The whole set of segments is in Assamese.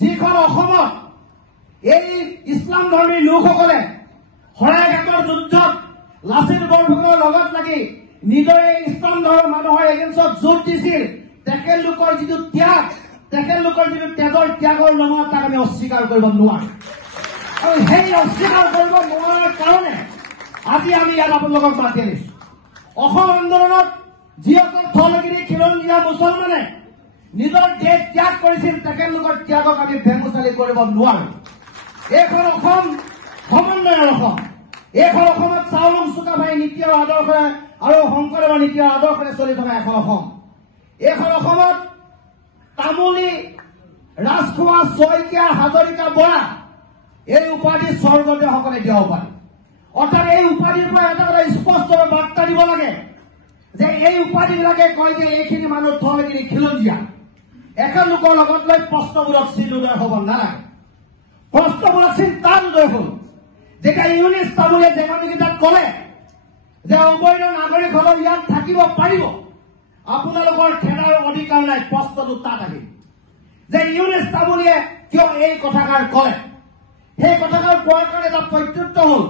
যিখন অসমত এই ইছলাম ধৰ্মী লোকসকলে শৰাইঘাটৰ যুদ্ধত লাচিত বৰফুকনৰ লগত লাগি নিজৰে ইছলাম ধৰ্মৰ মানুহৰ এগেইনষ্টত যুঁজ দিছিল, তেখেতলোকৰ যিটো ত্যাগ, তেখেতলোকৰ যিটো তেজৰ ত্যাগৰ নামত তাক আমি অস্বীকাৰ কৰিব নোৱাৰো। আৰু সেই অস্বীকাৰ কৰিব নোৱাৰাৰ কাৰণে আজি আমি ইয়াত আপোনালোকক মাতি আনিছো। অসম আন্দোলনত যিসকল থলগিৰি খিলঞ্জীয়া মুছলমানে নিজৰ দেশ ত্যাগ কৰিছিল, তেখেতলোকৰ ত্যাগক আমি ভেঙুচালি কৰিব নোৱাৰো। এইখন অসম সমন্বয়ৰ অসম। এইখন অসমত চাওলুং চুকাফাই নীতি আৰু আদৰ্শৰে আৰু শংকৰদেৱৰ নীতি আৰু আদৰ্শৰে চলি থকা এখন অসম। এইখন অসমত তামুলী, ৰাজখোৱা, শইকীয়া, হাজৰিকা, বৰা এই উপাধি স্বৰ্গদেউসকলে দিয়া উপাধি। অৰ্থাৎ এই উপাধিৰ পৰা এটা কথা স্পষ্ট বাৰ্তা দিব লাগে যে এই উপাধিবিলাকে কয় যে এইখিনি মানুহ থলগিৰি খিলঞ্জীয়া। এখেতলোকৰ লগত লৈ প্ৰশ্নমূলক চিন উদয় হ'ব নালাগে। প্ৰশ্নমূলক চিন তাত উদয় হ'ল যেতিয়া ইউনিছ তামুলীয়ে জেগাকেইটাত ক'লে যে অবৈধ নাগৰিক হ'লেও ইয়াত থাকিব পাৰিব, আপোনালোকৰ খেদাৰ অধিকাৰ নাই। প্ৰশ্নটো তাত আহিল যে ইউনিছ তামুলীয়ে কিয় এই কথাষাৰ ক'লে। সেই কথাষাৰ কোৱাৰ কাৰণে এটা প্ৰত্যুত্তৰ হ'ল,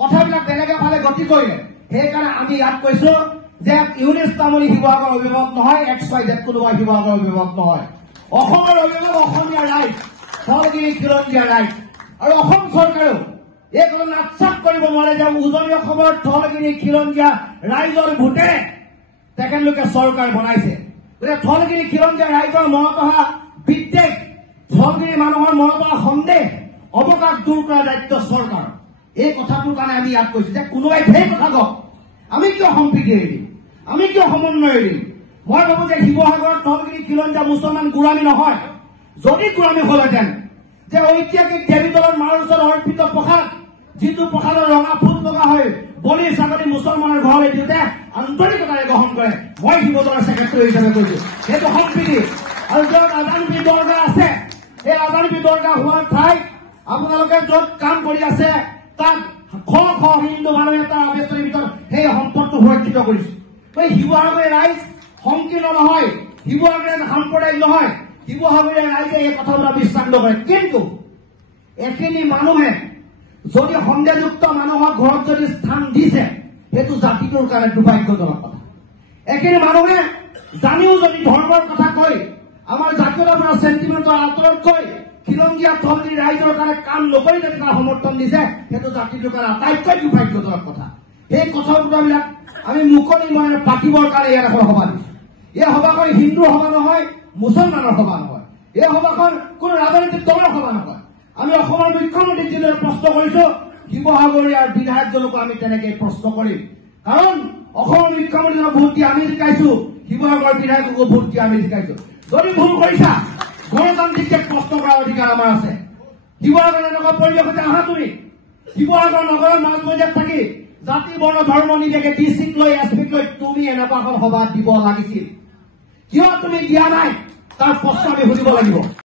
কথাবিলাক বেলেগে ফালে গতি কৰিলে। সেইকাৰণে আমি ইয়াত কৈছো যে ইউনিছ তামুলী শিৱসাগৰৰ অভিভাৱক নহয়, XYZ কোনোবা শিৱসাগৰৰ অভিভাৱক নহয়। অসমৰ অভিভাৱক অসমীয়া ৰাইজ, থলগিৰি খিলঞ্জীয়া ৰাইজ। আৰু অসম চৰকাৰেও এই কথা নাকচাপ কৰিব নোৱাৰে যে উজনি অসমৰ থলগিৰি খিলঞ্জীয়া ৰাইজৰ ভোটে তেখেতলোকে চৰকাৰ বনাইছে। গতিকে থলগিৰি খিলঞ্জীয়া ৰাইজৰ মনত অহা বিদ্বেষ, থলগিৰি মানুহৰ মনত অহা সন্দেহ, অৱকাশ দূৰ কৰাৰ দায়িত্ব চৰকাৰ। এই কথাটোৰ কাৰণে আমি ইয়াত কৈছো যে কোনোবাই সেই কথা কওক, আমি কিয় সম্প্ৰীতি এৰি দিম, আমি কিয় সমন্বয় এৰি দিম। মই ভাবো যে শিৱসাগৰত থলগিৰি খিলঞ্জীয়া মুছলমান গোলামী নহয়। যদি গোলামী হলহেঁতেন যে ঐতিহাসিক দেৱীদৌলত মাৰ ওচৰত অৰ্পিত প্ৰসাদ, যিটো প্ৰসাদৰ ৰঙা ফুল লগা হয়, বলি ছাগলী মুছলমানৰ ঘৰলৈ দিওঁতে আন্তৰিকতাৰে গ্ৰহণ কৰে। মই শিৱদৌলৰ ছেক্ৰেটাৰী হিচাপে কৈছো সেইটো সম্প্ৰীতি। আৰু য'ত আজানপীৰ দৰগাহ আছে, এই আজানপীৰ দৰগাহ হোৱাৰ ঠাইত আপোনালোকে য'ত কাম কৰি আছে, তাত শ শ হিন্দু মানুহে তাৰ আৱেষ্টনীৰ ভিতৰত সেই সম্পদটো সুৰক্ষিত কৰিছে। শিৱসাগৰীয়া ৰাইজ সংকীৰ্ণ নহয়, শিৱসাগৰীয়া সাম্প্ৰদায়িক নহয়। শিৱসাগৰীয়া ৰাইজে এই কথাবিলাক বিশ্বাস নকৰে। কিন্তু এখিনি মানুহে যদি সন্দেহযুক্ত মানুহৰ ঘৰত যদি স্থান দিছে, সেইটো জাতিটোৰ কাৰণে দুৰ্ভাগ্যজনক কথা। এখিনি মানুহে জানিও যদি ধৰ্মৰ কথা কৈ, আমাৰ জাতীয়তাৰ পৰা চেণ্টিমেণ্টৰ আঁতৰত কৈ খিলঞ্জীয়া থলগিৰি ৰাইজৰ কাৰণে কাম নকৰি যদি তাৰ সমৰ্থন দিছে, সেইটো জাতিটোৰ কাৰণে আটাইতকৈ দুৰ্ভাগ্যজনক কথা। সেই কথাবিলাক আমি মুকলি মনেৰে পাতিবৰ কাৰণে ইয়াত এখন সভা দিছো। এই সভাখন হিন্দুৰ সভা নহয়, মুছলমানৰ সভা নহয়। এই সভাখন কোনো ৰাজনৈতিক দলৰ সভা নহয়। আমি অসমৰ মুখ্যমন্ত্ৰীক যিদৰে প্ৰশ্ন কৰিছো, শিৱসাগৰীয়াৰ বিধায়কজনকো আমি তেনেকৈ প্ৰশ্ন কৰিম। কাৰণ অসমৰ মুখ্যমন্ত্ৰীজনক ভোট দি আমি জিকাইছো, শিৱসাগৰৰ বিধায়ককো ভোট দি আমি জিকাইছো। যদি ভুল কৰিছা, গণতান্ত্ৰিক প্ৰশ্ন কৰাৰ অধিকাৰ আমাৰ আছে। শিৱসাগৰ এনেকুৱা পৰিৱেশতে আহা তুমি, শিৱসাগৰ নগৰৰ মাজমজিয়াত থাকি জাতি বৰ্ণ ধৰ্ম নিজাকে ডিচিক লৈ এছপিক লৈ তুমি এনেকুৱা এখন সভা দিব লাগিছিল। কিয় তুমি দিয়া নাই, তাৰ প্ৰশ্ন আমি সুধিব লাগিব।